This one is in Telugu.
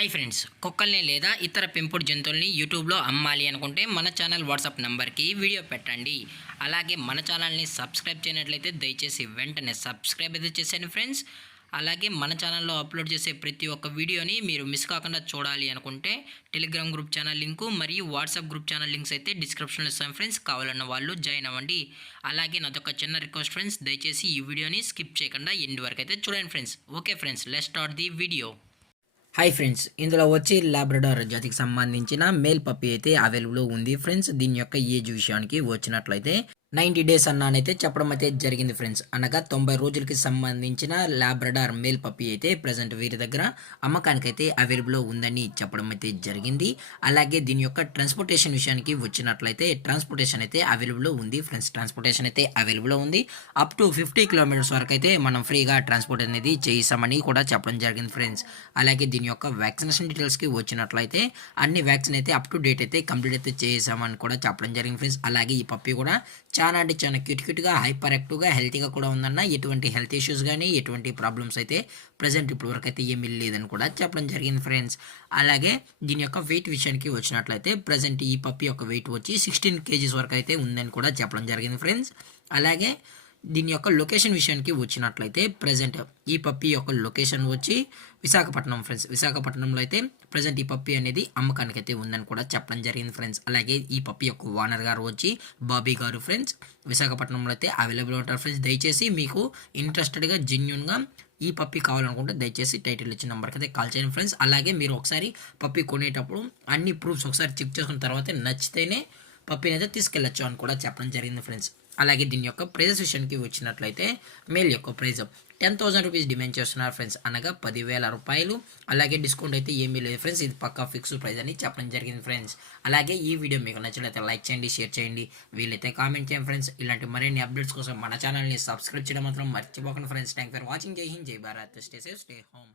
హాయ్ ఫ్రెండ్స్, కుక్కల్ని లేదా ఇతర పెంపుడు జంతువుల్ని యూట్యూబ్లో అమ్మాలి అనుకుంటే మన ఛానల్ వాట్సాప్ నెంబర్కి వీడియో పెట్టండి. అలాగే మన ఛానల్ని సబ్స్క్రైబ్ చేయనట్లయితే దయచేసి వెంటనే సబ్స్క్రైబ్ అయితే చేసేయండి ఫ్రెండ్స్. అలాగే మన ఛానల్లో అప్లోడ్ చేసే ప్రతి ఒక్క వీడియోని మీరు మిస్ కాకుండా చూడాలి అనుకుంటే టెలిగ్రామ్ గ్రూప్ ఛానల్ లింకు మరియు వాట్సాప్ గ్రూప్ ఛానల్ లింక్స్ అయితే డిస్క్రిప్షన్లో ఇస్తాను ఫ్రెండ్స్. కావాలన్న వాళ్ళు జాయిన్ అవ్వండి. అలాగే నాదొక చిన్న రిక్వెస్ట్ ఫ్రెండ్స్, దయచేసి ఈ వీడియోని స్కిప్ చేయకుండా ఎండ్ వరకు అయితే చూడండి friends. Okay friends, let's start the video. Hi friends, ఇందులో వచ్చి లాబ్రడార్ జాతికి సంబంధించిన మేల్ పప్పీ అయితే అవైలబుల్ ఉంది ఫ్రెండ్స్. దీని యొక్క ఏజ్ విషయానికి వచ్చినట్లయితే 90 డేస్ అన్నానైతే చెప్పడం అయితే జరిగింది ఫ్రెండ్స్. అనగా 90 రోజులకి సంబంధించిన లాబ్రడార్ మేల్ పప్పీ అయితే ప్రజెంట్ వీరి దగ్గర అమ్మకానికైతే అవైలబుల్ ఉందని చెప్పడం అయితే జరిగింది. అలాగే దీని యొక్క ట్రాన్స్పోర్టేషన్ విషయానికి వచ్చినట్లయితే ట్రాన్స్పోర్టేషన్ అయితే అవైలబుల్ ఉంది ఫ్రెండ్స్. ట్రాన్స్పోర్టేషన్ అయితే అవైలబుల్ ఉంది. అప్ టు 50 కిలోమీటర్స్ వరకు అయితే మనం ఫ్రీగా ట్రాన్స్పోర్ట్ అనేది చేయిస్తామని కూడా చెప్పడం జరిగింది ఫ్రెండ్స్. అలాగే దీని యొక్క వ్యాక్సినేషన్ డీటెయిల్స్కి వచ్చినట్లయితే అన్ని వ్యాక్సిన్ అయితే అప్ టు డేట్ అయితే కంప్లీట్ అయితే చేసామని కూడా చెప్పడం జరిగింది ఫ్రెండ్స్. అలాగే ఈ పప్పీ కూడా చాలా అంటే చాలా క్యూట్గా హైపర్ యాక్టివ్గా హెల్తీగా కూడా ఉందన్న. ఎటువంటి హెల్త్ ఇష్యూస్ కానీ ఎటువంటి ప్రాబ్లమ్స్ అయితే ప్రజెంట్ ఇప్పుడు వరకు అయితే ఏమీ లేదని కూడా చెప్పడం జరిగింది ఫ్రెండ్స్. అలాగే దీని యొక్క వెయిట్ విషయానికి వచ్చినట్లయితే ప్రజెంట్ ఈ పప్పి యొక్క వెయిట్ వచ్చి 16 kgs వరకు అయితే ఉందని కూడా చెప్పడం జరిగింది ఫ్రెండ్స్. అలాగే దీని యొక్క లొకేషన్ విషయానికి వచ్చినట్లయితే ప్రజెంట్ ఈ పప్పి యొక్క లొకేషన్ వచ్చి విశాఖపట్నం ఫ్రెండ్స్. విశాఖపట్నంలో అయితే ప్రజెంట్ ఈ పప్పి అనేది అమ్మకానికి అయితే ఉందని కూడా చెప్పడం జరిగింది ఫ్రెండ్స్. అలాగే ఈ పప్పి యొక్క ఓనర్ గారు వచ్చి బాబీ గారు ఫ్రెండ్స్. విశాఖపట్నంలో అయితే అవైలబుల్ ఉంటారు ఫ్రెండ్స్. దయచేసి మీకు ఇంట్రెస్టెడ్గా జెన్యున్గా ఈ పప్పి కావాలనుకుంటే దయచేసి టైటిల్ ఇచ్చిన నెంబర్కి అయితే కాల్ చేయండి ఫ్రెండ్స్. అలాగే మీరు ఒకసారి పప్పి కొనేటప్పుడు అన్ని ప్రూఫ్స్ ఒకసారి చెక్ చేసుకున్న తర్వాత నచ్చితేనే పప్పిని అయితే తీసుకెళ్ళచ్చు అని కూడా చెప్పడం జరిగింది ఫ్రెండ్స్. అలాగే దీని యొక్క ప్రైజెస్ విషయానికి వచ్చినట్లయితే మేల్ యొక్క ప్రైజ్ 10,000 రూపీస్ డిమాండ్ చేస్తున్నారు ఫ్రెండ్స్, అనగా 10,000 రూపాయలు. అలాగే డిస్కౌంట్ అయితే ఏమీ లేదు ఫ్రెండ్స్. ఇది పక్కా ఫిక్స్డ్ ప్రైస్ అని చెప్పడం జరిగింది ఫ్రెండ్స్. అలాగే ఈ వీడియో మీకు నచ్చినట్లయితే లైక్ చేయండి, షేర్ చేయండి, వీలైతే కామెంట్ చేయండి ఫ్రెండ్స్. ఇలాంటి మరిన్ని అప్డేట్స్ కోసం మన ఛానల్ని సబ్స్క్రైబ్ చేయడం మాత్రం మర్చిపోకండి ఫ్రెండ్స్. Thank for watching. జై హింద్, జై Bharat. Stay safe, stay home.